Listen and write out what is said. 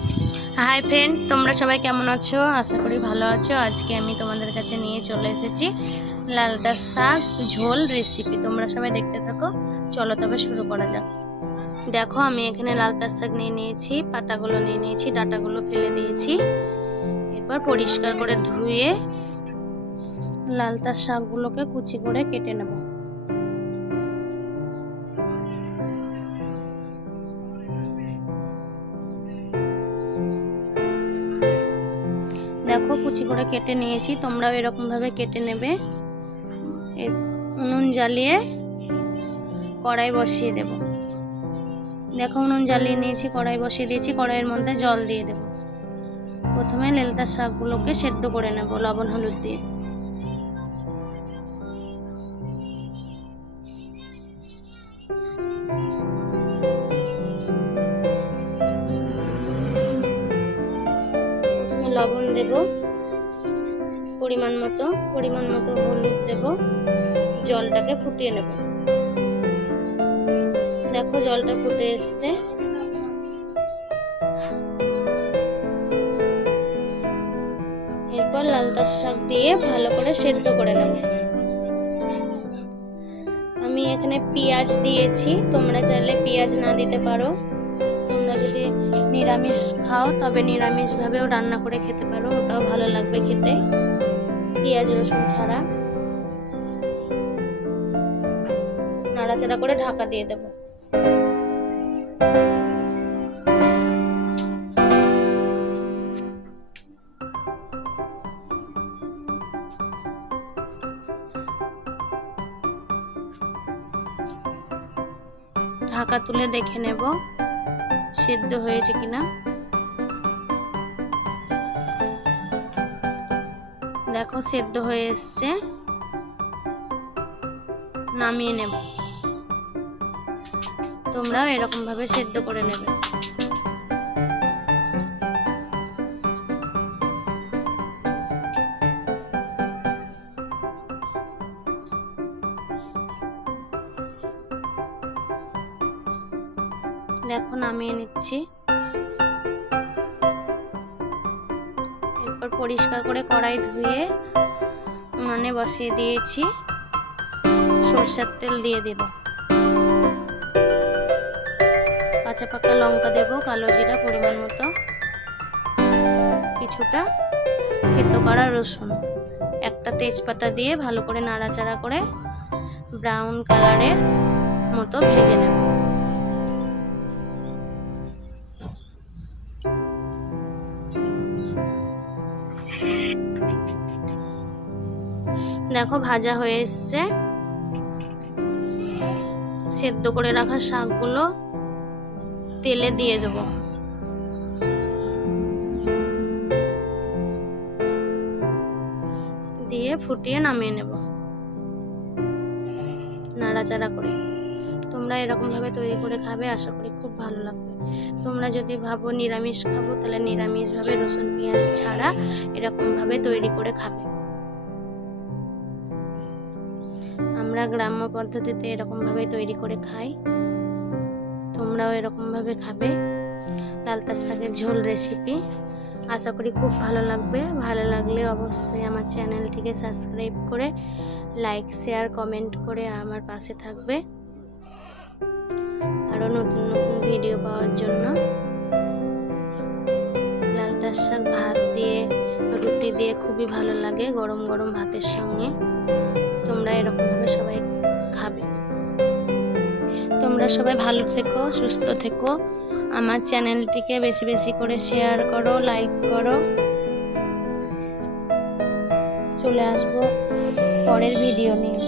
High friend, তোমরা সবাই কেমন আছো? আশা করি ভালো আছো। আজকে আমি তোমাদের কাছে নিয়ে চলে এসেছি লালটা শাক ঝোল রেসিপি। তোমরা সবাই দেখতে থাকো। চলো তবে শুরু করা যাক। দেখো, আমি এখানে লালটা শাক নিয়ে নিয়েছি, পাতাগুলো নিয়ে নিয়েছি, ডাঁটাগুলো ফেলে দিয়েছি। এরপর পরিষ্কার করে ধুয়ে লালটা শাকগুলোকে কুচি করে কেটে নেব। দেখো, কুচি করে কেটে নিয়েছি, তোমরাও এরকম ভাবে কেটে নেবে। উনুন জ্বালিয়ে কড়াই বসিয়ে দেব। দেখো, উনুন জ্বালিয়ে নিয়েছি, কড়াই বসিয়ে দিয়েছি। কড়াইয়ের মধ্যে জল দিয়ে দেব। প্রথমে লালটা শাকগুলোকে সেদ্ধ করে নেব লবণ হলুদ দিয়ে। লবণ দেব পরিমাণ মতো হলুদ দেব, জলটাকে ফুটিয়ে নেব। দেখো, জলটা ফুটে এসছে। এরপর লালটা শাক দিয়ে ভালো করে সেদ্ধ করে নেব। আমি এখানে পেঁয়াজ দিয়েছি, তোমরা চাইলে পেঁয়াজ না দিতে পারো। তোমরা যদি নিরামিষ খাও তবে নিরামিষ ভাবেও রান্না করে খেতে পারো, ওটাও ভালো লাগবে খেতে, পেঁয়াজ রসুন ছাড়া। নাড়াচাড়া করে ঢাকা দিয়ে দেব। ঢাকা তুলে দেখে নেব সেদ্ধ হয়েছে কিনা। দেখো, সেদ্ধ হয়ে এসছে। নামিয়ে নেব। তোমরাও এরকম ভাবে সেদ্ধ করে নেবে। দেখো, নামিয়ে নিচ্ছি। এরপর পরিষ্কার করে কড়াই ধুয়ে উনুনে বসিয়ে দিয়েছি। সরষের তেল দিয়ে দেব। কাঁচা পাকা লঙ্কা দেব, কালো জিরা পরিমাণ মতো, কিছুটা থেতো করা রসুন, একটা তেজপাতা দিয়ে ভালো করে নাড়াচাড়া করে ব্রাউন কালারের মতো ভেজে নেব। দেখো, ভাজা হয়ে এসছে। সেদ্ধ করে রাখা শাকগুলো তেলে দিয়ে দেব। দিয়ে ফুটিয়ে নামিয়ে নেব নাড়াচাড়া করে। তোমরা এরকম ভাবে তৈরি করে খাবে, আশা করি খুব ভালো লাগবে। তোমরা যদি ভাবো নিরামিষ খাবো, তাহলে নিরামিষ ভাবে রসুন পেঁয়াজ ছাড়া এরকম ভাবে তৈরি করে খাবে। আমরা গ্রাম্য পদ্ধতিতে এরকম ভাবে তৈরি করে খাই, তোমরাও এরকম ভাবে খাবে। লালটা শাকের ঝোল রেসিপি আশা করি খুব ভালো লাগবে। ভালো লাগলে অবশ্যই আমার চ্যানেলটিকে সাবস্ক্রাইব করে লাইক শেয়ার কমেন্ট করে আমার পাশে থাকবে আরো নতুন নতুন ভিডিও পাওয়ার জন্য। লালটা শাক ভাত দিয়ে রুটি দিয়ে খুবই ভালো লাগে, গরম গরম ভাতের সঙ্গে। তোমরা এরকম ভাবে সবাই খাবে। তোমরা সবাই ভালো থেকো, সুস্থ থেকো। আমার চ্যানেলটিকে বেশি বেশি করে শেয়ার করো, লাইক করো। চলে আসবো পরের ভিডিও নিয়ে।